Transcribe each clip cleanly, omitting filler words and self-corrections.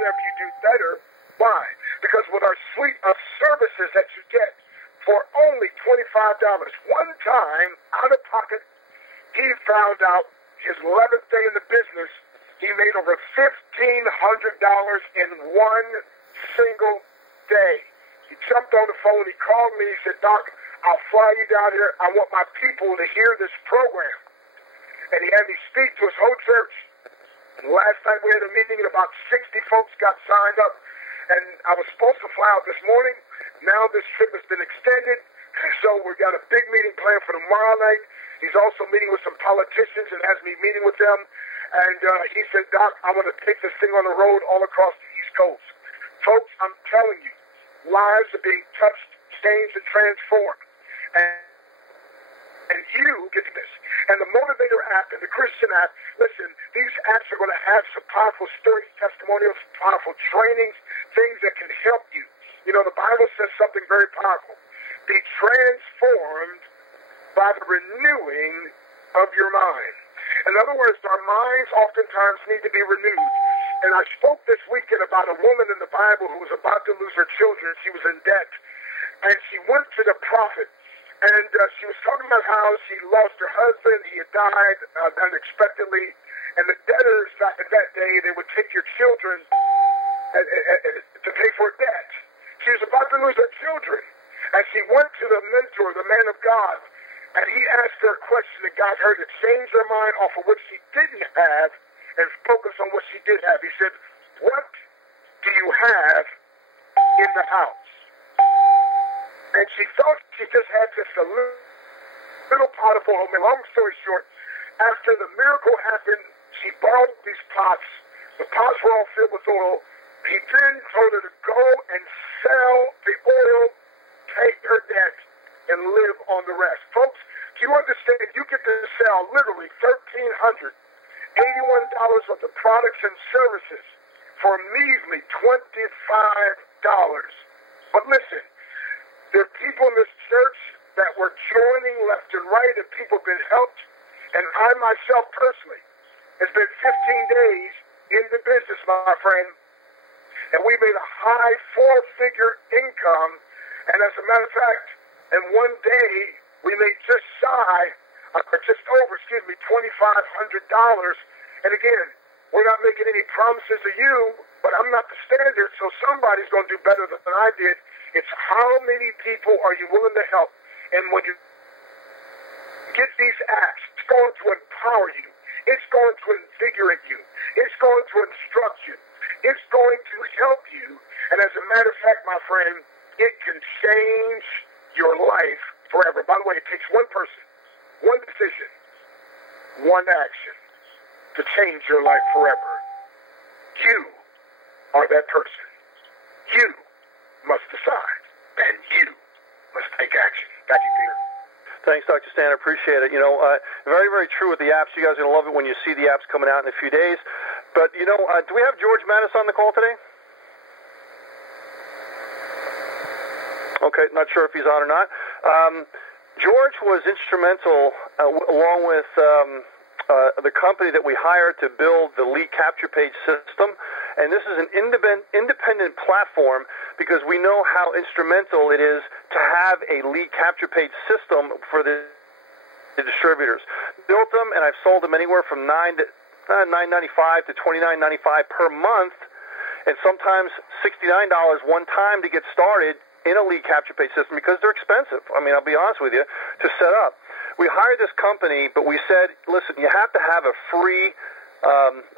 whatever you do better. Why? Because with our suite of services that you get for only $25, one time, out of pocket, he found out his 11th day in the business, he made over $1,500 in one single day. He jumped on the phone, he called me, he said, Doc, I'll fly you down here. I want my people to hear this program. And he had me speak to his whole church. And last night we had a meeting and about 60 folks got signed up. And I was supposed to fly out this morning. Now this trip has been extended. So we got a big meeting planned for tomorrow night. He's also meeting with some politicians and has me meeting with them. And he said, Doc, I want to take this thing on the road all across the East Coast. Folks, I'm telling you, lives are being touched, changed, and transformed. And you get this. And the Motivator app and the Christian app, listen, these apps are going to have some powerful stories, testimonials, powerful trainings, things that can help you. You know, the Bible says something very powerful. Be transformed by the renewing of your mind. In other words, our minds oftentimes need to be renewed. And I spoke this weekend about a woman in the Bible who was about to lose her children. She was in debt. And she went to the prophet. And she was talking about how she lost her husband. He had died unexpectedly. And the debtors back in that day, they would take your children to pay for debt. She was about to lose her children. And she went to the mentor, the man of God, and he asked her a question that got her to change her mind off of what she didn't have and focus on what she did have. He said, what do you have in the house? And she thought she just had just a little pot of oil. Long story short, after the miracle happened, she borrowed these pots. The pots were all filled with oil. He then told her to go and sell the oil, take her debt, and live on the rest. Folks, do you understand? You get to sell literally $1,381 worth of products and services for a measly $25. But listen, there are people in this church that were joining left and right, and people have been helped. And I myself personally has been 15 days in the business, my friend, and we made a high 4-figure income. And as a matter of fact, in one day, we made just over $2,500. And again, we're not making any promises to you, but I'm not the standard, so somebody's going to do better than I did. It's how many people are you willing to help? And when you get these apps, it's going to empower you. It's going to invigorate you. It's going to instruct you. It's going to help you. And as a matter of fact, my friend, it can change your life forever. By the way, it takes one person, one decision, one action to change your life forever. You are that person. You must decide, and you must take action. Thank you, Peter. Thanks, Dr. Stan. I appreciate it. You know, very, very true with the apps. You guys are going to love it when you see the apps coming out in a few days. But, you know, do we have George Mattis on the call today? Okay, not sure if he's on or not. George was instrumental, along with the company that we hired to build the lead capture page system. And this is an independent platform because we know how instrumental it is to have a lead capture page system for the distributors. Built them, and I've sold them anywhere from $9.95 to $29.95 per month, and sometimes $69 one time to get started in a lead capture page system because they're expensive. I mean, I'll be honest with you, to set up. We hired this company, but we said, listen, you have to have a free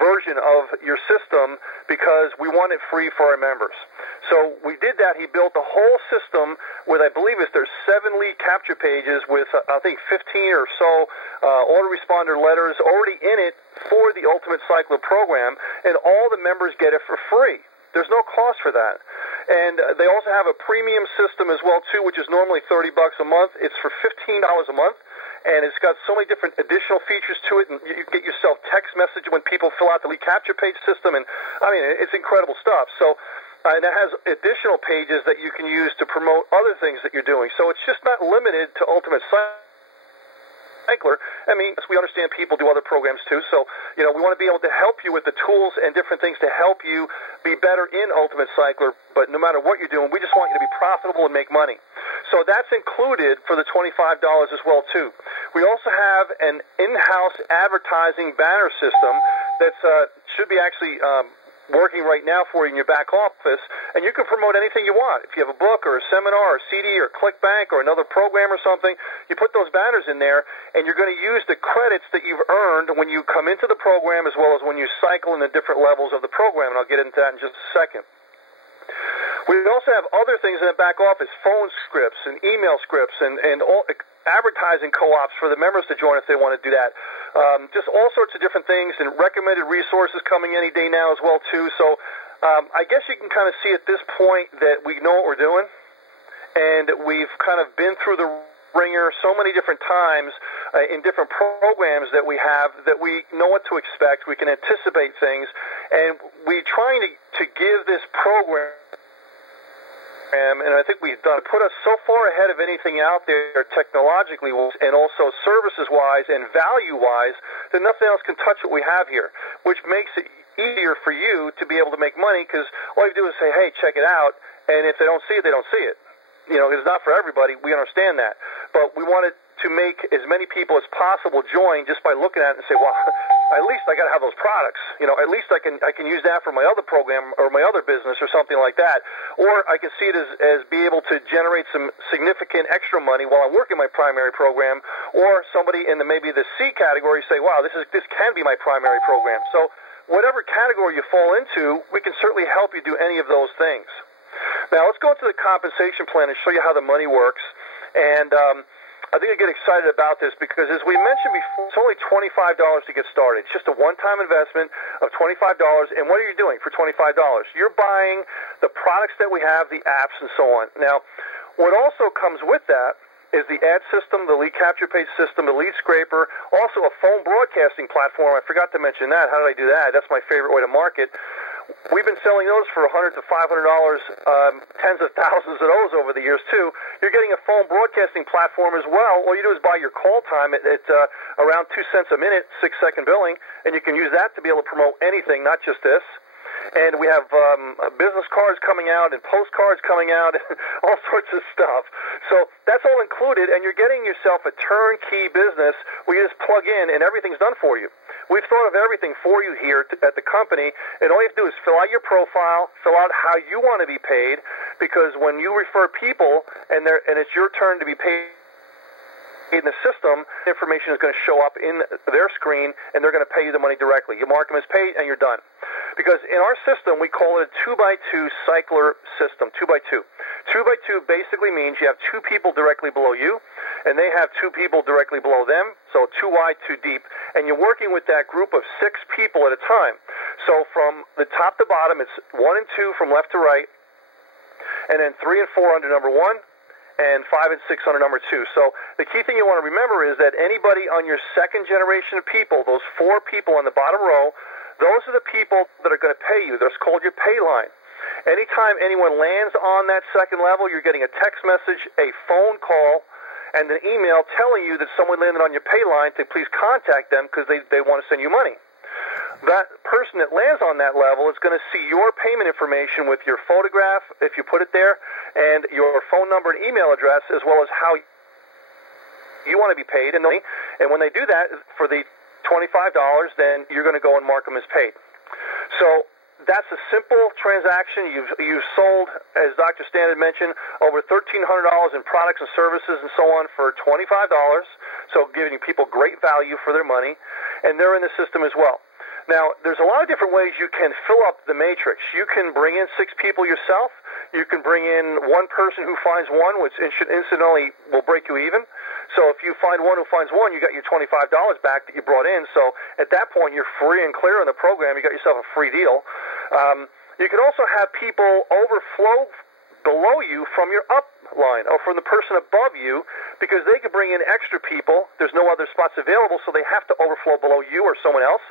version of your system because we want it free for our members. So we did that. He built a whole system with, I believe there's 7 lead capture pages with, I think, 15 or so autoresponder letters already in it for the Ultimate Cycler program, and all the members get it for free. There's no cost for that. And they also have a premium system as well, too, which is normally $30 a month. It's for $15 a month. And it's got so many different additional features to it, and you get yourself text message when people fill out the lead capture page system, and I mean, it's incredible stuff. So, and it has additional pages that you can use to promote other things that you're doing. So it's just not limited to Ultimate cycler. I mean, we understand people do other programs too, so we want to be able to help you with the tools and different things to help you be better in Ultimate Cycler. But no matter what you're doing, we just want you to be profitable and make money. So that's included for the $25 as well too. We also have an in-house advertising banner system that's should be actually working right now for you in your back office, and you can promote anything you want. If you have a book or a seminar or a CD or ClickBank or another program or something, you put those banners in there, and you're going to use the credits that you've earned when you come into the program as well as when you cycle in the different levels of the program, and I'll get into that in just a second. We also have other things in the back office, phone scripts and email scripts and all advertising co-ops for the members to join if they want to do that. Just all sorts of different things and recommended resources coming any day now as well too. So I guess you can kind of see at this point that we know what we're doing, and we've kind of been through the ringer so many different times in different programs that we have that we know what to expect. We can anticipate things, and we're trying to give this program, and I think we've done, put us so far ahead of anything out there technologically and also services-wise and value-wise that nothing else can touch what we have here, which makes it easier for you to be able to make money because all you do is say, hey, check it out, and if they don't see it, they don't see it. It's not for everybody. We understand that. But we wanted to make as many people as possible join just by looking at it and say, well, at least I got to have those products. At least I can use that for my other program or my other business or something like that. Or I can see it as be able to generate some significant extra money while I'm working my primary program. Or somebody in maybe the C category say, wow, this can be my primary program. So whatever category you fall into, we can certainly help you do any of those things. Now, let's go into the compensation plan and show you how the money works. And I think I get excited about this because, as we mentioned before, it's only $25 to get started. It's just a one-time investment of $25. And what are you doing for $25? You're buying the products that we have, the apps, and so on. Now, what also comes with that is the ad system, the lead capture page system, the lead scraper, also a phone broadcasting platform. I forgot to mention that. How did I do that? That's my favorite way to market. We've been selling those for $100 to $500, tens of thousands of those over the years, too. You're getting a phone broadcasting platform as well. All you do is buy your call time at around 2 cents a minute, 6-second billing, and you can use that to be able to promote anything, not just this. And we have business cards coming out and postcards coming out, and all sorts of stuff. So that's all included, and you're getting yourself a turnkey business where you just plug in and everything's done for you. We've thought of everything for you here at the company, and all you have to do is fill out your profile, fill out how you want to be paid, because when you refer people and it's your turn to be paid in the system, information is going to show up in their screen, and they're going to pay you the money directly. You mark them as paid, and you're done. Because in our system, we call it a 2x2 cycler system, 2x2. 2x2 basically means you have two people directly below you, and they have two people directly below them, so 2 wide, 2 deep, and you're working with that group of 6 people at a time. So from the top to bottom, it's 1 and 2 from left to right, and then 3 and 4 under number 1, and 5 and 6 under number 2. So the key thing you want to remember is that anybody on your second generation of people, those 4 people on the bottom row, those are the people that are going to pay you. That's called your pay line. Anytime anyone lands on that second level, you're getting a text message, a phone call, and an email telling you that someone landed on your pay line to please contact them because they want to send you money. That person that lands on that level is going to see your payment information with your photograph, if you put it there, and your phone number and email address, as well as how you want to be paid. And when they do that for the $25, then you're going to go and mark them as paid. So that's a simple transaction. You've sold, as Dr. Stan had mentioned, over $1,300 in products and services and so on for $25, so giving people great value for their money, and they're in the system as well. Now, there's a lot of different ways you can fill up the matrix. You can bring in 6 people yourself. You can bring in one person who finds one, which incidentally will break you even. So if you find one who finds one, you got your $25 back that you brought in. So at that point, you're free and clear on the program. You got yourself a free deal. You can also have people overflow below you from your upline or from the person above you because they can bring in extra people. There's no other spots available, so they have to overflow below you or someone else.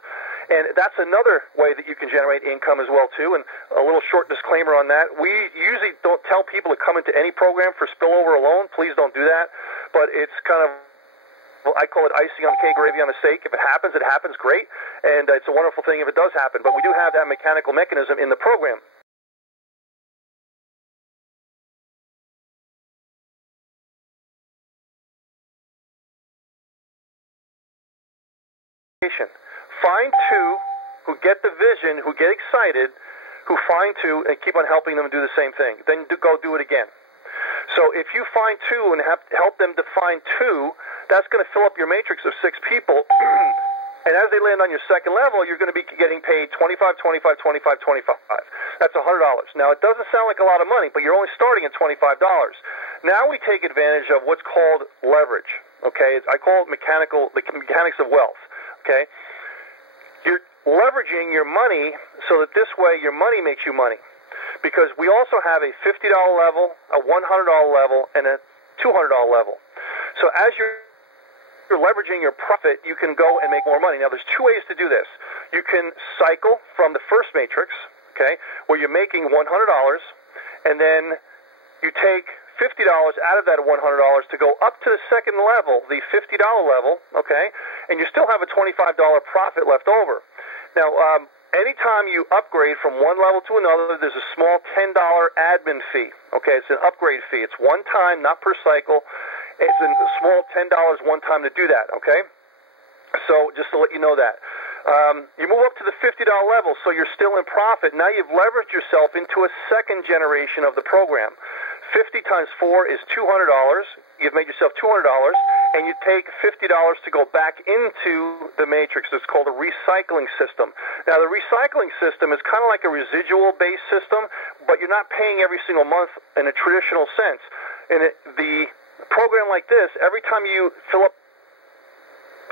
And that's another way that you can generate income as well, too. And a little short disclaimer on that. We usually don't tell people to come into any program for spillover alone. Please don't do that. But it's kind of I call it icing on the cake, gravy on the steak. If it happens, great. And it's a wonderful thing if it does happen. But we do have that mechanical mechanism in the program. Find two who get the vision, who get excited, who find two and keep on helping them do the same thing. Then go do it again. So if you find two and help them to find two, that's going to fill up your matrix of 6 people. And as they land on your second level, you're going to be getting paid $25, $25, $25, $25. That's $100. Now, it doesn't sound like a lot of money, but you're only starting at $25. Now we take advantage of what's called leverage. Okay, I call it the mechanics of wealth. Okay, you're leveraging your money so that this way your money makes you money. Because we also have a $50 level, a $100 level, and a $200 level. So as you're leveraging your profit, you can go and make more money. Now, there's 2 ways to do this. You can cycle from the first matrix, okay, where you're making $100, and then you take $50 out of that $100 to go up to the second level, the $50 level, okay, and you still have a $25 profit left over. Now, anytime you upgrade from one level to another, there's a small $10 admin fee, okay? It's an upgrade fee. It's one time, not per cycle. It's a small $10 one time to do that, okay? So just to let you know that. You move up to the $50 level, so you're still in profit. Now you've leveraged yourself into a second generation of the program. 50 times 4 is $200. You've made yourself $200, and you take $50 to go back into the matrix. It's called a recycling system. Now, the recycling system is kind of like a residual-based system, but you're not paying every single month in a traditional sense. In the program like this, every time you fill up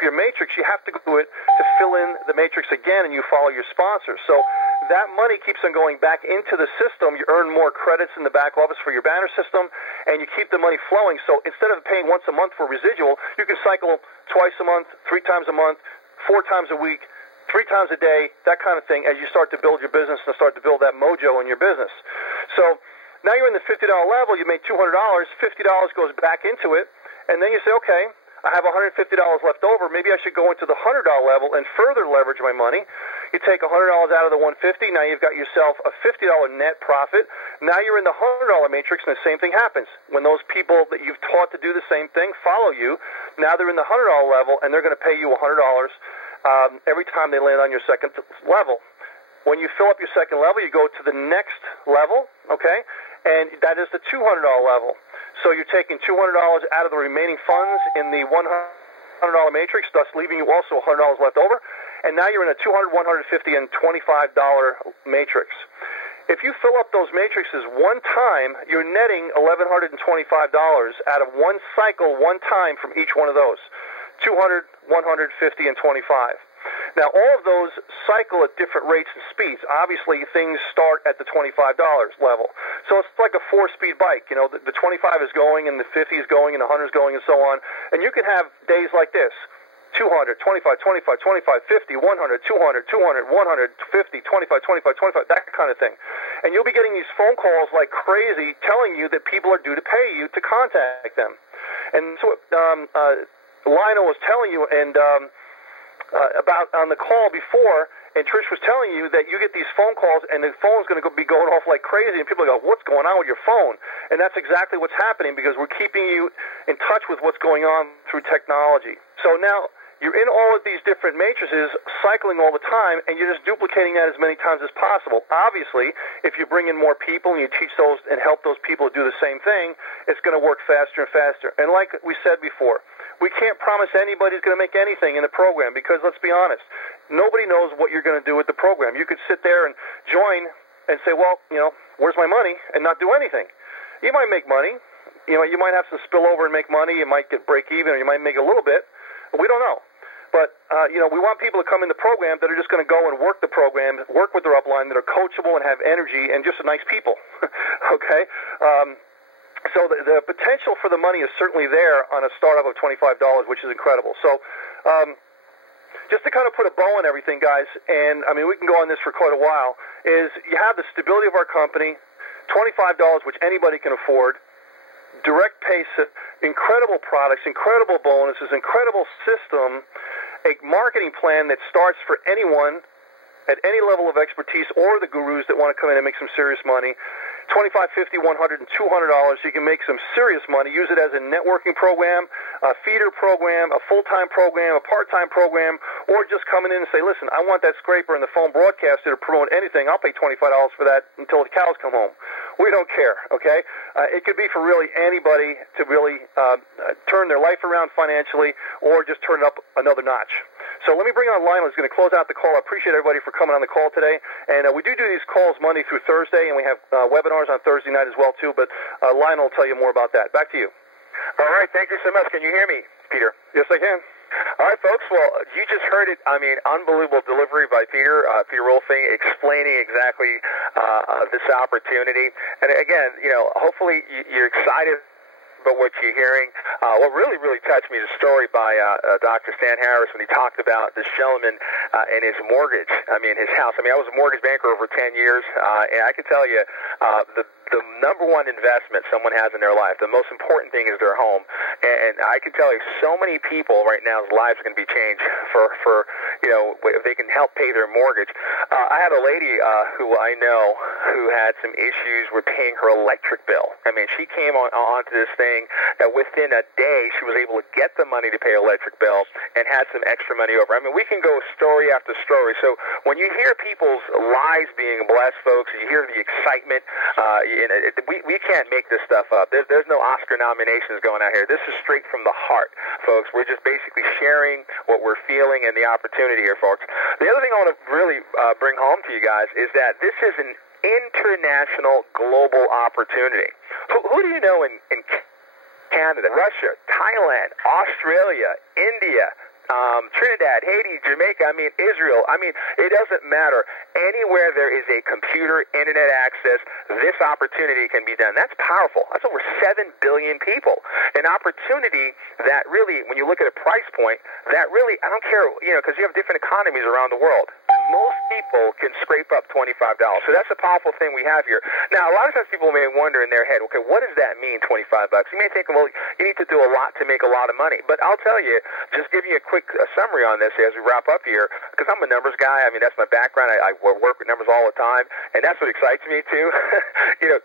your matrix, you have to do it to fill in the matrix again, and you follow your sponsor. So that money keeps on going back into the system. You earn more credits in the back office for your banner system, and you keep the money flowing. So instead of paying once a month for residual, you can cycle twice a month, 3 times a month, 4 times a week, 3 times a day, that kind of thing, as you start to build your business and start to build that mojo in your business. So now you're in the $50 level. You made $200. $50 goes back into it, and then you say, okay, I have $150 left over. Maybe I should go into the $100 level and further leverage my money. You take $100 out of the $150. Now you've got yourself a $50 net profit. Now you're in the $100 matrix, and the same thing happens. When those people that you've taught to do the same thing follow you, now they're in the $100 level, and they're going to pay you $100 every time they land on your second level. When you fill up your second level, you go to the next level, okay? And that is the $200 level. So you're taking $200 out of the remaining funds in the $100 matrix, thus leaving you also $100 left over. And now you're in a $200, $150, and $25 matrix. If you fill up those matrices one time, you're netting $1,125 out of one cycle, one time from each one of those. 200, 150, and 25. Now, all of those cycle at different rates and speeds. Obviously, things start at the $25 level. So it's like a 4-speed bike. You know, the 25 is going, and the 50 is going, and the 100 is going, and so on. And you can have days like this. 200, 25, 25, 25, 50, 100, 200, 200, 100, 50, 25, 25, 25, that kind of thing. And you'll be getting these phone calls like crazy telling you that people are due to pay you to contact them. And so Lionel was telling you, and about on the call before, and Trish was telling you that you get these phone calls, and the phone's going to be going off like crazy, and people go, what's going on with your phone? And that's exactly what's happening, because we're keeping you in touch with what's going on through technology. So now you're in all of these different matrices, cycling all the time, and you're just duplicating that as many times as possible. Obviously, if you bring in more people and you teach those and help those people do the same thing, it's going to work faster and faster. And like we said before, we can't promise anybody's going to make anything in the program, because let's be honest, nobody knows what you're going to do with the program. You could sit there and join and say, well, you know, where's my money, and not do anything. You might make money. You know, you might have some spillover and make money. You might get break even, or you might make a little bit. We don't know. But, you know, we want people to come in the program that are just going to go and work the program, work with their upline, that are coachable and have energy and just nice people, okay? So the potential for the money is certainly there on a startup of $25, which is incredible. So just to kind of put a bow on everything, guys, and, I mean, we can go on this for quite a while, is you have the stability of our company, $25, which anybody can afford. direct pay, incredible products, incredible bonuses, incredible system, a marketing plan that starts for anyone at any level of expertise or the gurus that want to come in and make some serious money. $25, $50, $100, and $200. You can make some serious money. Use it as a networking program, a feeder program, a full-time program, a part-time program, or just coming in and say, listen, I want that scraper and the phone broadcaster to promote anything. I'll pay $25 for that until the cows come home. We don't care, okay? It could be for really anybody to really turn their life around financially or just turn it up another notch. So let me bring on Lionel. He's going to close out the call. I appreciate everybody for coming on the call today. And we do these calls Monday through Thursday, and we have webinars on Thursday night as well, too. But Lionel will tell you more about that. Back to you. All right. Thank you so much. Can you hear me, Peter? Yes, I can. All right, folks. Well, you just heard it. I mean, unbelievable delivery by Peter Rolfing, explaining exactly this opportunity. And again, hopefully you're excited about what you're hearing. What really, really touched me is a story by Dr. Stan Harris when he talked about this gentleman and his mortgage. I mean, his house. I mean, I was a mortgage banker over 10 years, and I can tell you the number one investment someone has in their life, the most important thing is their home. And I can tell you so many people right now's lives are going to be changed for if they can help pay their mortgage. I had a lady who I know who had some issues with paying her electric bill. I mean, she came onto this thing that within a day she was able to get the money to pay her electric bill and had some extra money over. I mean, we can go story after story. So when you hear people's lives being blessed, folks, you hear the excitement. We can't make this stuff up. There's no Oscar nominations going out here. This is straight from the heart, folks. We're just basically sharing what we're feeling and the opportunity here, folks. The other thing I want to really bring home to you guys is that this is an international, global opportunity. Who do you know in Canada, Russia, Thailand, Australia, India, Trinidad, Haiti, Jamaica, I mean, Israel, I mean, it doesn't matter. Anywhere there is a computer, internet access, this opportunity can be done. That's powerful. That's over 7 billion people. An opportunity that really, when you look at a price point, that really, I don't care, because you have different economies around the world. Most people can scrape up $25. So that's a powerful thing we have here. Now, a lot of times people may wonder in their head, okay, what does that mean, $25? You may think, well, you need to do a lot to make a lot of money. But I'll tell you, just giving you a quick summary on this as we wrap up here, because I'm a numbers guy. I mean, that's my background. I work with numbers all the time, and that's what excites me, too. $25,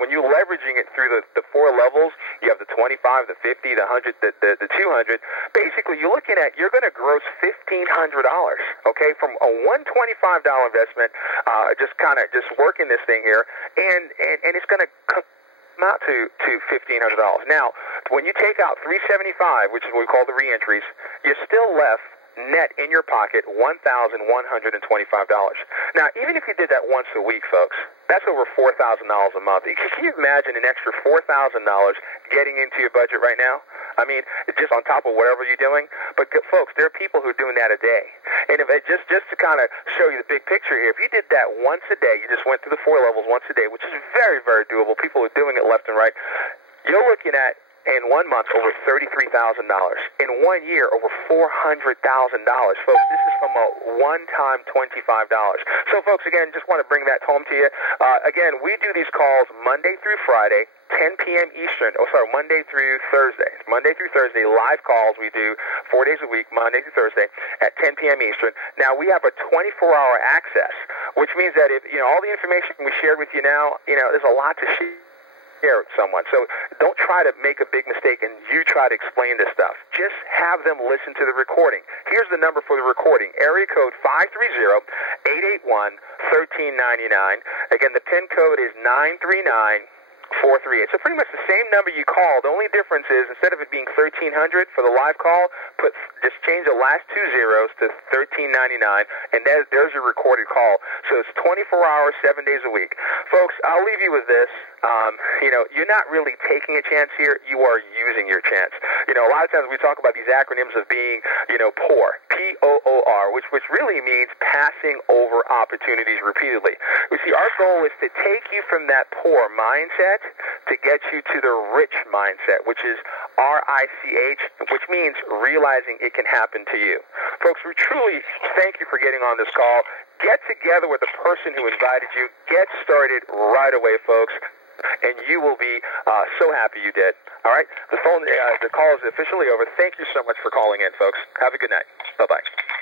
when you're leveraging it through the four levels, you have the 25, the 50, the 100, the 200. Basically, you're looking at, you're going to gross $1,500, okay, from a $125 investment, just working this thing here, and it's going to come out to $1,500. Now, when you take out $375, which is what we call the reentries, you're still left net in your pocket $1,125. Now, even if you did that once a week, folks, that's over $4,000 a month. Can you imagine an extra $4,000 getting into your budget right now? I mean, just on top of whatever you're doing. But, folks, there are people who are doing that a day. And if it just to kind of show you the big picture here, if you did that once a day, you just went through the four levels once a day, which is very, very doable. People are doing it left and right. You're looking at, in 1 month, over $33,000. In 1 year, over $400,000. Folks, this is from a one-time $25. So, folks, again, just want to bring that home to you. Again, we do these calls Monday through Friday, 10 p.m. Eastern. Monday through Thursday. Monday through Thursday, live calls we do 4 days a week, Monday through Thursday, at 10 p.m. Eastern. Now, we have a 24-hour access, which means that if, all the information we shared with you now, there's a lot to share with someone. So don't try to make a big mistake and you try to explain this stuff. Just have them listen to the recording. Here's the number for the recording. Area code 530-881-1399. Again, the PIN code is 939-438. So pretty much the same number you called. The only difference is instead of it being 1300 for the live call, just change the last two zeros to 1399, and there's your recorded call. So it's 24 hours, 7 days a week. Folks, I'll leave you with this. You're not really taking a chance here. You are using your chance. A lot of times we talk about these acronyms of being, POOR, P-O-O-R, which really means passing over opportunities repeatedly. You see, our goal is to take you from that poor mindset to get you to the rich mindset, which is R-I-C-H, which means realizing it can happen to you. Folks, we truly thank you for getting on this call. Get together with the person who invited you. Get started right away, folks. and you will be so happy you did. All right, the call is officially over. Thank you so much for calling in, folks. Have a good night. Bye-bye.